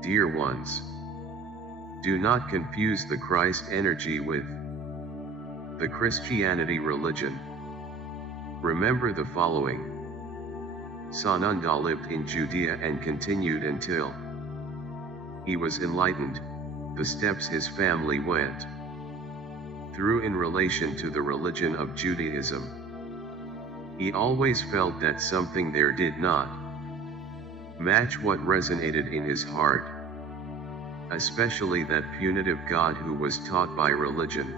Dear ones, do not confuse the Christ energy with the Christianity religion. Remember the following. Sananda lived in Judea and continued until he was enlightened, the steps his family went through in relation to the religion of Judaism. He always felt that something there did not match what resonated in his heart, especially that punitive God who was taught by religion.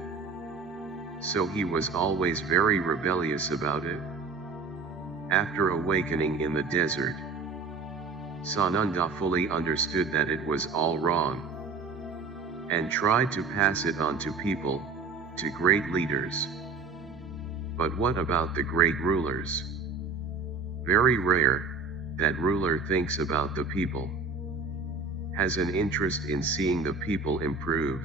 So he was always very rebellious about it. After awakening in the desert, Sananda fully understood that it was all wrong, and tried to pass it on to people, to great leaders. But what about the great rulers? Very rare that ruler thinks about the people, has an interest in seeing the people improve.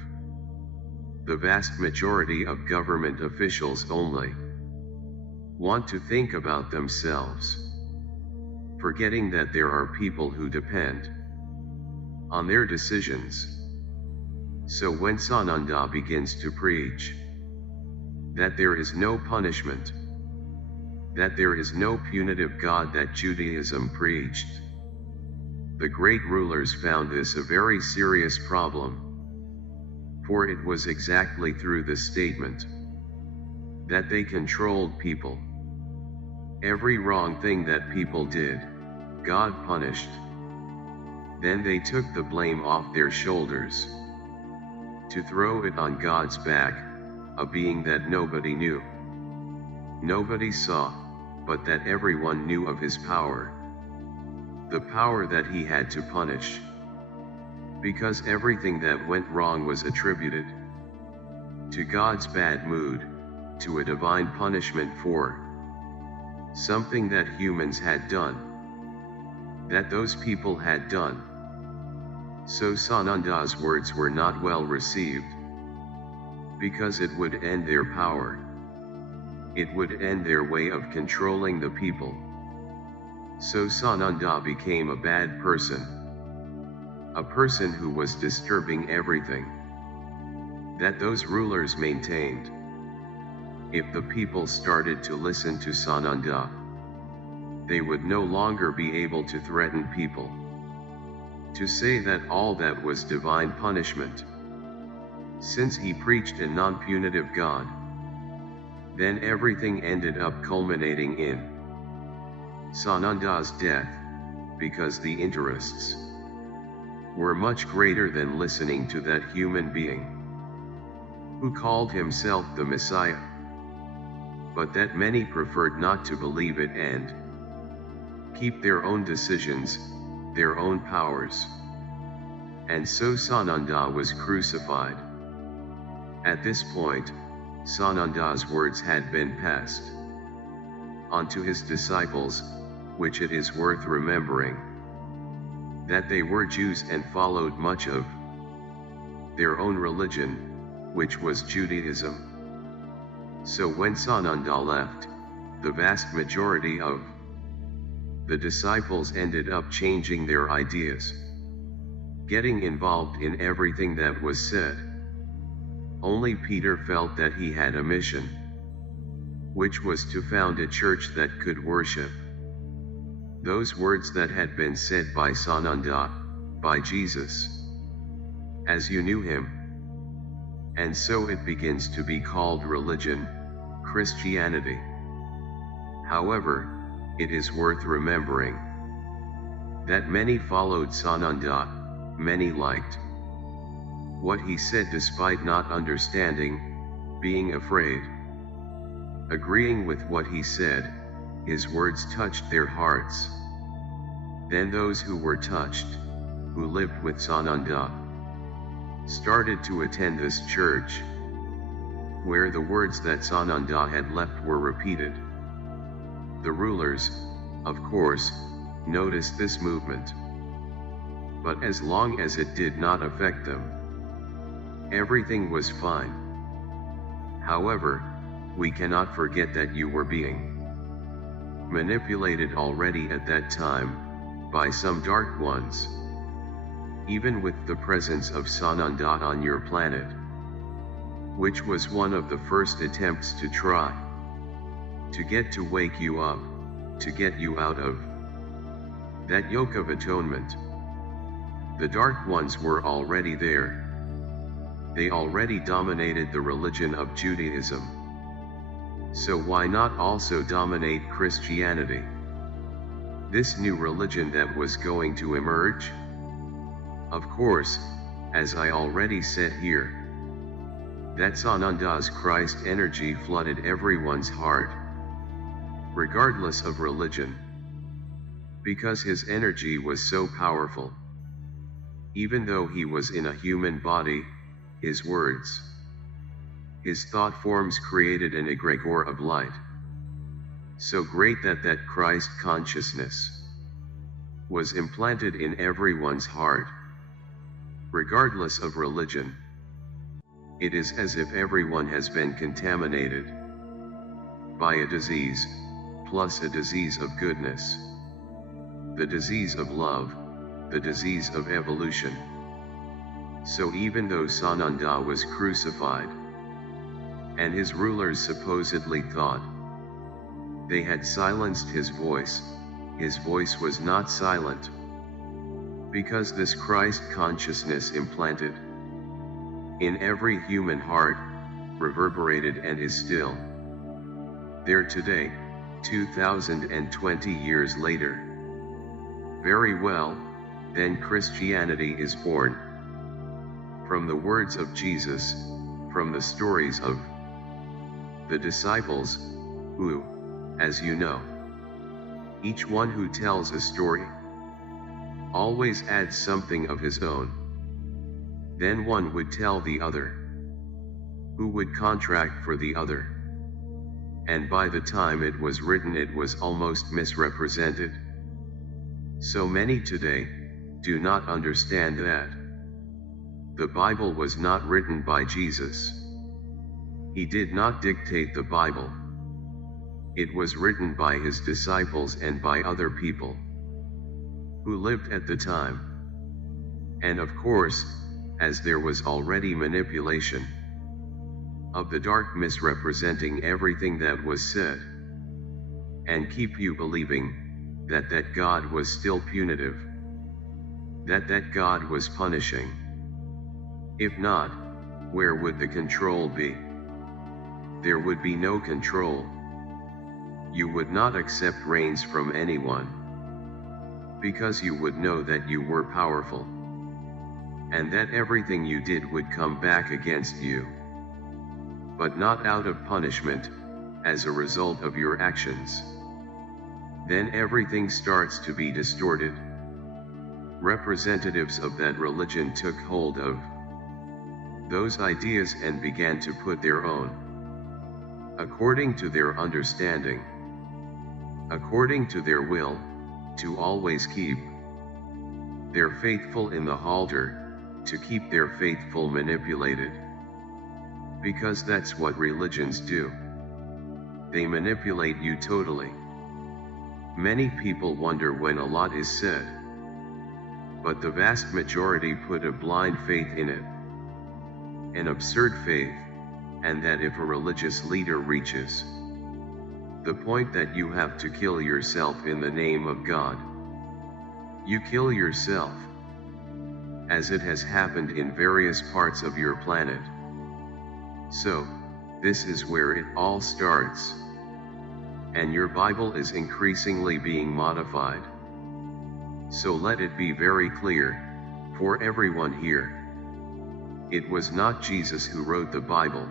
The vast majority of government officials only want to think about themselves, forgetting that there are people who depend on their decisions. So when Sananda begins to preach that there is no punishment, that there is no punitive God that Judaism preached, the great rulers found this a very serious problem, for it was exactly through this statement that they controlled people. Every wrong thing that people did, God punished. Then they took the blame off their shoulders to throw it on God's back, a being that nobody knew, nobody saw, but that everyone knew of his power, the power that he had to punish, because everything that went wrong was attributed to God's bad mood, to a divine punishment for something that humans had done, that those people had done. So Sananda's words were not well received, because it would end their power. It would end their way of controlling the people. So Sananda became a bad person, a person who was disturbing everything that those rulers maintained. If the people started to listen to Sananda, they would no longer be able to threaten people, to say that all that was divine punishment, since he preached a non-punitive God. Then everything ended up culminating in Sananda's death, because the interests were much greater than listening to that human being who called himself the Messiah, but that many preferred not to believe it and keep their own decisions, their own powers. And so Sananda was crucified. At this point, Sananda's words had been passed on to his disciples, which it is worth remembering that they were Jews and followed much of their own religion, which was Judaism. So when Sananda left, the vast majority of the disciples ended up changing their ideas, getting involved in everything that was said. Only Peter felt that he had a mission, which was to found a church that could worship those words that had been said by Sananda, by Jesus, as you knew him. And so it begins to be called religion, Christianity. However, it is worth remembering that many followed Sananda, many liked what he said despite not understanding, being afraid. Agreeing with what he said, his words touched their hearts. Then those who were touched, who lived with Sananda, started to attend this church, where the words that Sananda had left were repeated. The rulers, of course, noticed this movement, but as long as it did not affect them, everything was fine. However, we cannot forget that you were being manipulated already at that time by some dark ones. even with the presence of Sananda on your planet, which was one of the first attempts to try to wake you up, to get you out of that yoke of atonement. The Dark Ones were already there. They already dominated the religion of Judaism. So why not also dominate Christianity? This new religion that was going to emerge? Of course, as I already said here, that Sananda's Christ energy flooded everyone's heart, regardless of religion, because his energy was so powerful. Even though he was in a human body, his words, his thought forms created an egregore of light, so great that Christ consciousness was implanted in everyone's heart, regardless of religion. It is as if everyone has been contaminated by a disease, plus a disease of goodness, the disease of love, the disease of evolution. So even though Sananda was crucified, and his rulers supposedly thought they had silenced his voice was not silent, because this Christ consciousness implanted in every human heart reverberated and is still there today, 2020 years later. Very well, then Christianity is born. From the words of Jesus, from the stories of the disciples, who, as you know, each one who tells a story always adds something of his own. Then one would tell the other, who would contract for the other. And by the time it was written, it was almost misrepresented. So many today do not understand that the Bible was not written by Jesus. He did not dictate the Bible. It was written by his disciples and by other people who lived at the time. And of course, as there was already manipulation of the dark misrepresenting everything that was said, and keep you believing that God was still punitive, that God was punishing. If not, where would the control be? There would be no control. You would not accept rains from anyone, because you would know that you were powerful, and that everything you did would come back against you, but not out of punishment, as a result of your actions. Then everything starts to be distorted. Representatives of that religion took hold of those ideas and began to put their own, according to their understanding, according to their will, to always keep their faithful in the halter, to keep their faithful manipulated. Because that's what religions do. They manipulate you totally. Many people wonder when a lot is said, but the vast majority put a blind faith in it, an absurd faith, and that if a religious leader reaches the point that you have to kill yourself in the name of God, you kill yourself, as it has happened in various parts of your planet. So, this is where it all starts. And your Bible is increasingly being modified. So let it be very clear, for everyone here, it was not Jesus who wrote the Bible.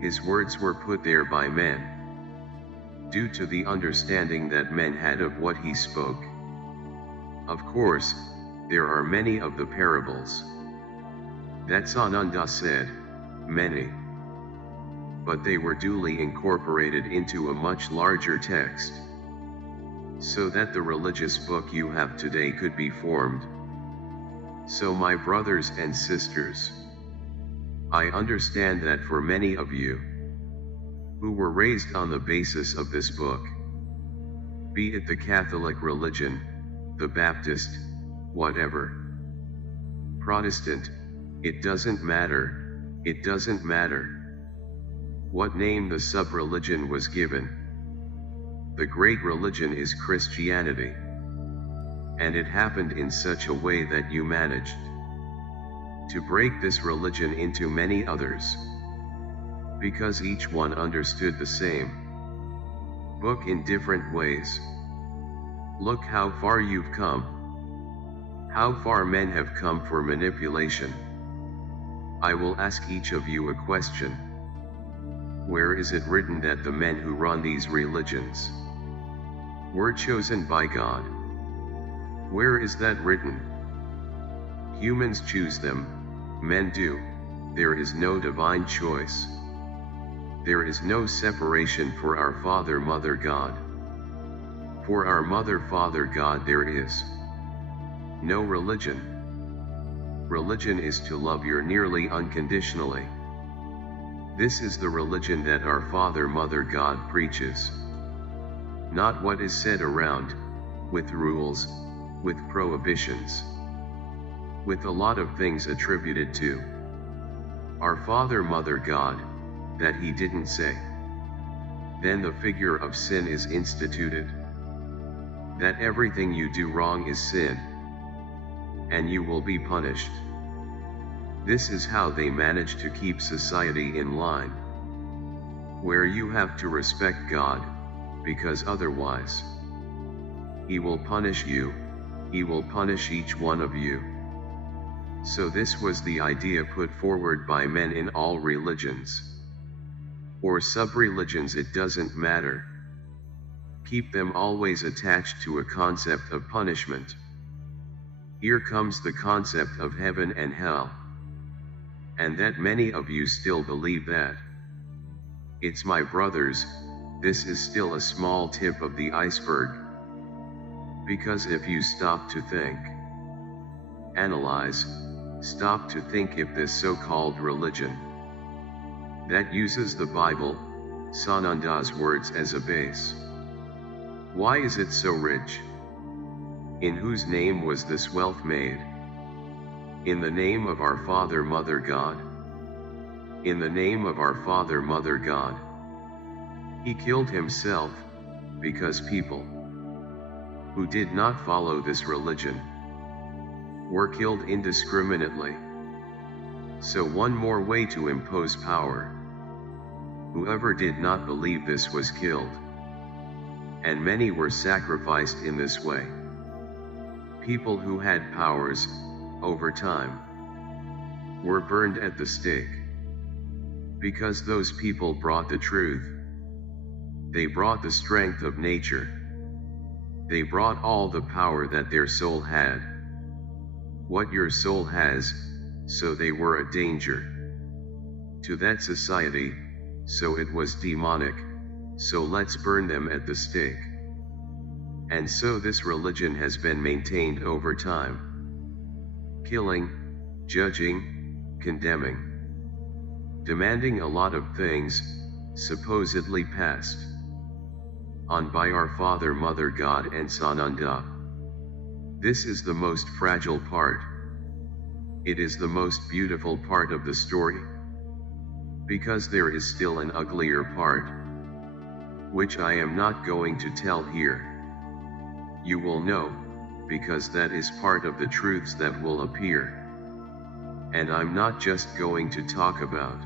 His words were put there by men, due to the understanding that men had of what he spoke. Of course, there are many of the parables that Sananda said, many, but they were duly incorporated into a much larger text, so that the religious book you have today could be formed. So my brothers and sisters, I understand that for many of you, who were raised on the basis of this book, be it the Catholic religion, the Baptist, whatever, Protestant, it doesn't matter, it doesn't matter what name the sub-religion was given. The great religion is Christianity. And it happened in such a way that you managed to break this religion into many others, because each one understood the same book in different ways. Look how far you've come. How far men have come for manipulation. I will ask each of you a question. Where is it written that the men who run these religions were chosen by God? Where is that written? Humans choose them, men do. There is no divine choice. There is no separation for our Father, Mother God. For our Mother, Father God there is no religion. Religion is to love your nearly unconditionally. This is the religion that our Father, Mother God preaches. Not what is said around, with rules, with prohibitions, with a lot of things attributed to our Father, Mother God, that He didn't say. Then the figure of sin is instituted. That everything you do wrong is sin, and you will be punished. This is how they manage to keep society in line, where you have to respect God, because otherwise He will punish you, He will punish each one of you. So this was the idea put forward by men in all religions, or sub-religions, it doesn't matter. Keep them always attached to a concept of punishment. Here comes the concept of heaven and hell. And that many of you still believe that. It's my brothers, this is still a small tip of the iceberg. Because if you stop to think, analyze, stop to think if this so-called religion that uses the Bible, Sananda's words as a base, why is it so rich? In whose name was this wealth made? In the name of our Father, Mother God. In the name of our Father, Mother God. He killed himself, because people who did not follow this religion were killed indiscriminately. So one more way to impose power. Whoever did not believe this was killed. And many were sacrificed in this way. People who had powers, over time, were burned at the stake. Because those people brought the truth. They brought the strength of nature. They brought all the power that their soul had. What your soul has, so they were a danger to that society, so it was demonic, so let's burn them at the stake. And so this religion has been maintained over time. Killing, judging, condemning, demanding a lot of things, supposedly passed on by our Father, Mother God and Sananda. This is the most fragile part. It is the most beautiful part of the story. Because there is still an uglier part, which I am not going to tell here. You will know, because that is part of the truths that will appear. And I'm not just going to talk about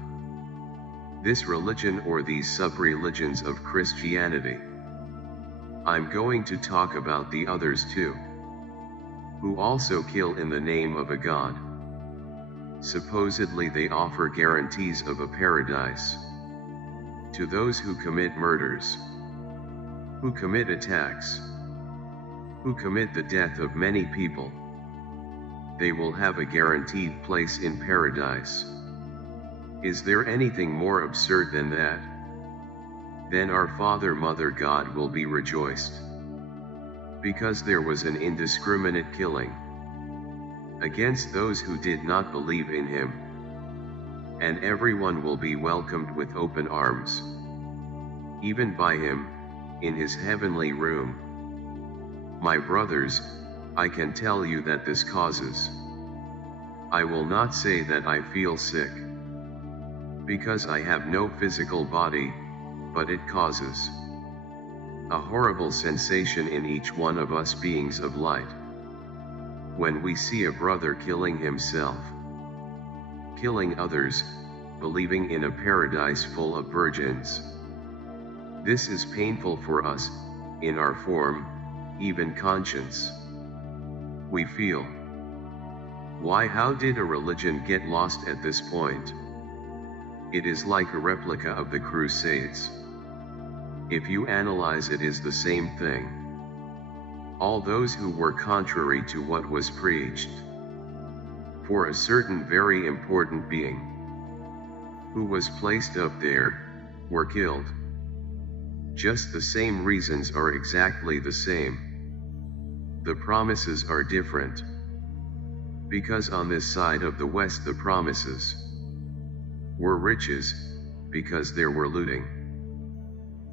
this religion or these sub-religions of Christianity. I'm going to talk about the others too, who also kill in the name of a God. Supposedly they offer guarantees of a paradise to those who commit murders, who commit attacks, who commit the death of many people. They will have a guaranteed place in paradise. Is there anything more absurd than that? Then our Father, Mother God will be rejoiced, because there was an indiscriminate killing against those who did not believe in Him, and everyone will be welcomed with open arms, even by Him, in His heavenly room. My brothers, I can tell you that this causes I will not say that I feel sick, because I have no physical body, but it causes a horrible sensation in each one of us beings of light. When we see a brother killing himself, killing others, believing in a paradise full of virgins, this is painful for us, in our form, even conscience. We feel, why, how did a religion get lost at this point? It is like a replica of the Crusades. If you analyze it, is the same thing. All those who were contrary to what was preached for a certain very important being who was placed up there, were killed. Just the same reasons are exactly the same. The promises are different, because on this side of the West the promises were riches, because there were looting,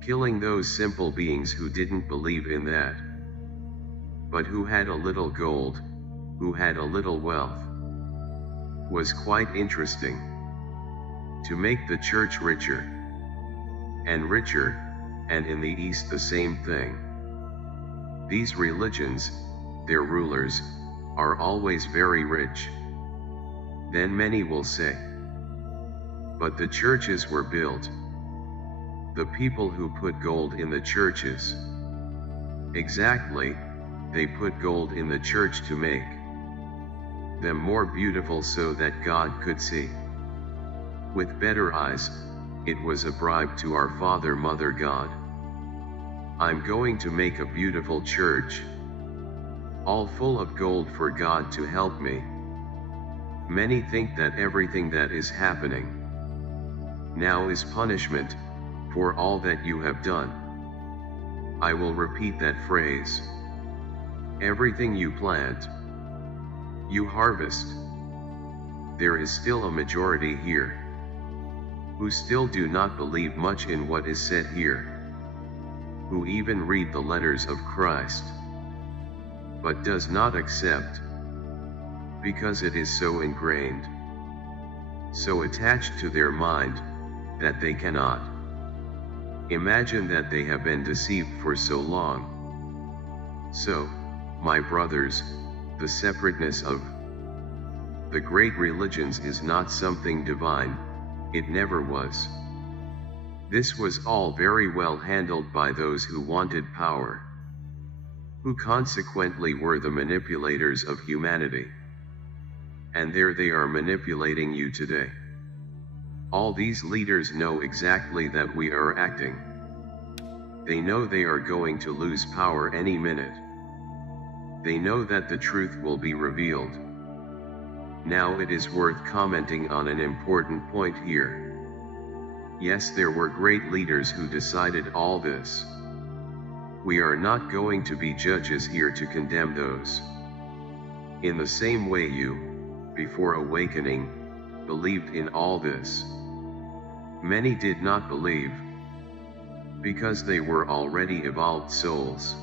killing those simple beings who didn't believe in that, but who had a little gold, who had a little wealth. Was quite interesting. To make the church richer and richer, and in the East the same thing. These religions, their rulers, are always very rich. Then many will say, but the churches were built. The people who put gold in the churches. Exactly, they put gold in the church to make them more beautiful so that God could see with better eyes. It was a bribe to our Father, Mother God. I'm going to make a beautiful church, all full of gold for God to help me. Many think that everything that is happening now is punishment for all that you have done. I will repeat that phrase. Everything you plant, you harvest. There is still a majority here who still do not believe much in what is said here, who even read the letters of Christ, but does not accept, because it is so ingrained, so attached to their mind, that they cannot imagine that they have been deceived for so long. So, my brothers, the separateness of the great religions is not something divine, it never was. This was all very well handled by those who wanted power, who consequently were the manipulators of humanity. And there they are manipulating you today. All these leaders know exactly that we are acting. They know they are going to lose power any minute. They know that the truth will be revealed. Now it is worth commenting on an important point here. Yes, there were great leaders who decided all this. We are not going to be judges here to condemn those. In the same way you, before awakening, believed in all this. Many did not believe, because they were already evolved souls.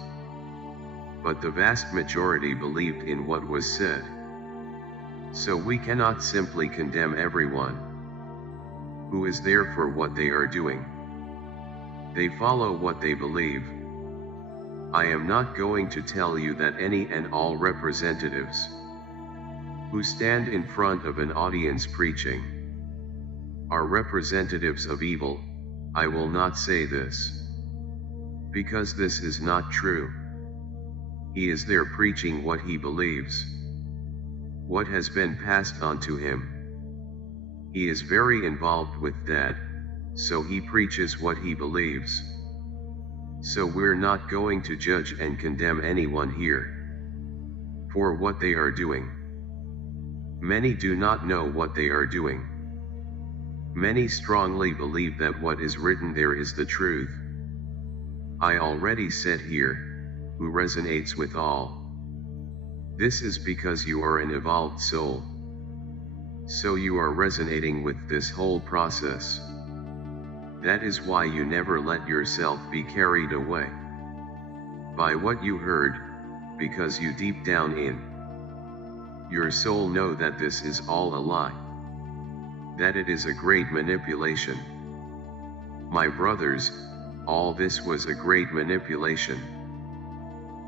But the vast majority believed in what was said. So we cannot simply condemn everyone who is there for what they are doing. They follow what they believe. I am not going to tell you that any and all representatives who stand in front of an audience preaching are representatives of evil. I will not say this, because this is not true. He is there preaching what he believes, what has been passed on to him. He is very involved with that, so he preaches what he believes. So we're not going to judge and condemn anyone here for what they are doing. Many do not know what they are doing. Many strongly believe that what is written there is the truth. I already said here, who resonates with all. This is because you are an evolved soul. So you are resonating with this whole process. That is why you never let yourself be carried away by what you heard, because you deep down in your soul know that this is all a lie, that it is a great manipulation. My brothers, all this was a great manipulation,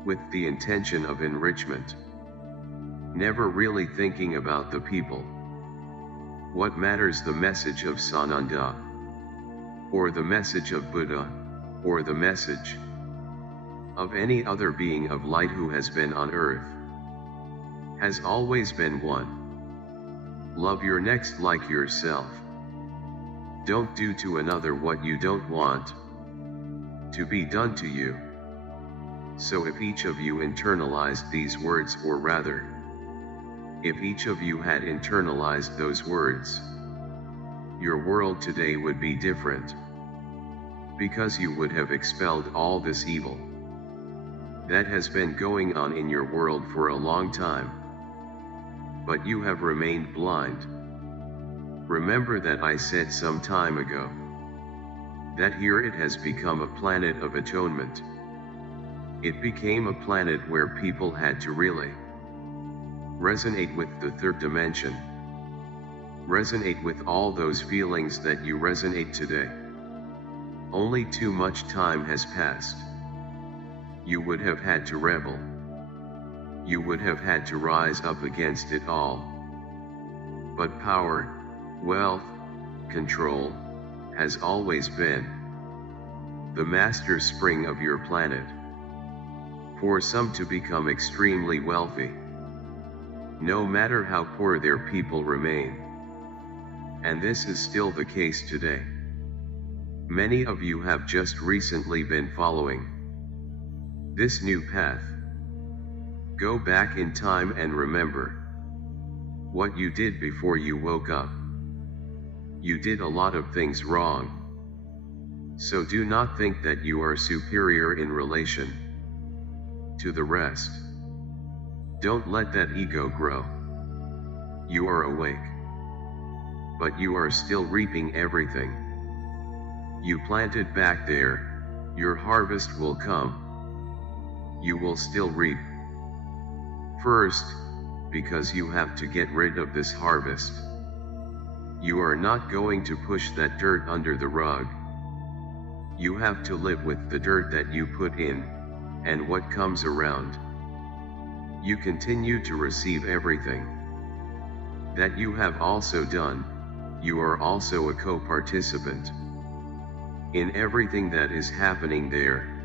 with the intention of enrichment, never really thinking about the people. What matters the message of Sananda, or the message of Buddha, or the message of any other being of light who has been on earth, has always been one. Love your next like yourself. Don't do to another what you don't want to be done to you. So if each of you internalized these words, or rather, if each of you had internalized those words, your world today would be different, because you would have expelled all this evil that has been going on in your world for a long time. But you have remained blind. Remember that I said some time ago that here it has become a planet of atonement. It became a planet where people had to really resonate with the third dimension. Resonate with all those feelings that you resonate today. Only too much time has passed. You would have had to rebel. You would have had to rise up against it all. But power, wealth, control, has always been the master spring of your planet. For some to become extremely wealthy, no matter how poor their people remain. And this is still the case today. Many of you have just recently been following this new path. Go back in time and remember what you did before you woke up. You did a lot of things wrong. So do not think that you are superior in relation to the rest. Don't let that ego grow. You are awake, but you are still reaping everything you planted back there. Your harvest will come. You will still reap. First, because you have to get rid of this harvest. You are not going to push that dirt under the rug. You have to live with the dirt that you put in, and what comes around. You continue to receive everything that you have also done. You are also a co-participant in everything that is happening there.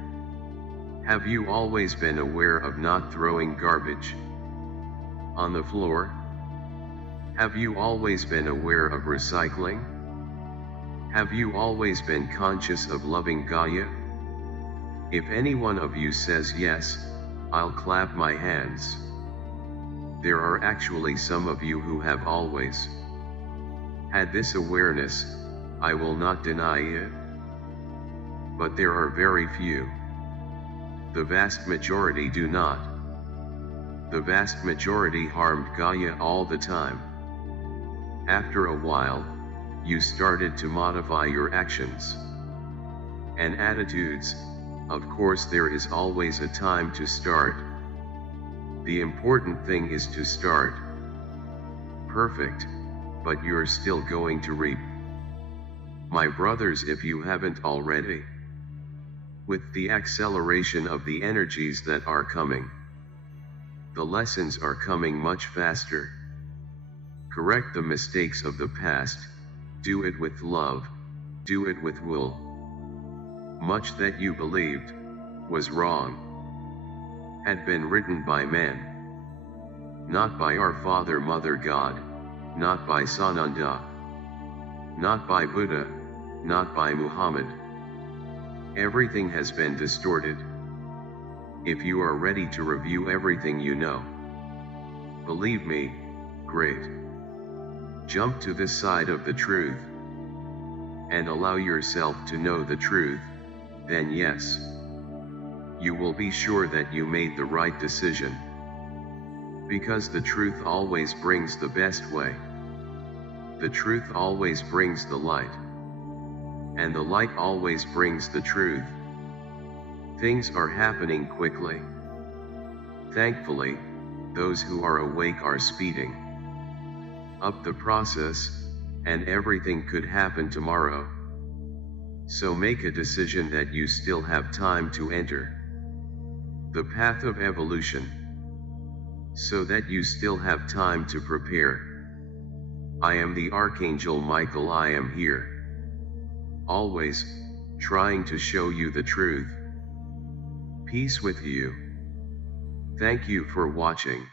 Have you always been aware of not throwing garbage on the floor? Have you always been aware of recycling? Have you always been conscious of loving Gaia? If any one of you says yes, I'll clap my hands. There are actually some of you who have always had this awareness. I will not deny it. But there are very few. The vast majority do not. The vast majority harmed Gaia all the time. After a while, you started to modify your actions and attitudes. Of course, there is always a time to start. The important thing is to start. Perfect, but you're still going to reap. My brothers, if you haven't already, with the acceleration of the energies that are coming, the lessons are coming much faster. Correct the mistakes of the past, do it with love, do it with will. Much that you believed was wrong had been written by man, not by our Father Mother God, not by Sananda, not by Buddha, not by Muhammad. Everything has been distorted. If you are ready to review everything you know, believe me, great. Jump to this side of the truth and allow yourself to know the truth, then yes, you will be sure that you made the right decision. Because the truth always brings the best way. The truth always brings the light. And the light always brings the truth. Things are happening quickly. Thankfully, those who are awake are speeding up the process, and everything could happen tomorrow. So make a decision that you still have time to enter the path of evolution, so that you still have time to prepare. I am the Archangel Michael. I am here, always, trying to show you the truth. Peace with you. Thank you for watching.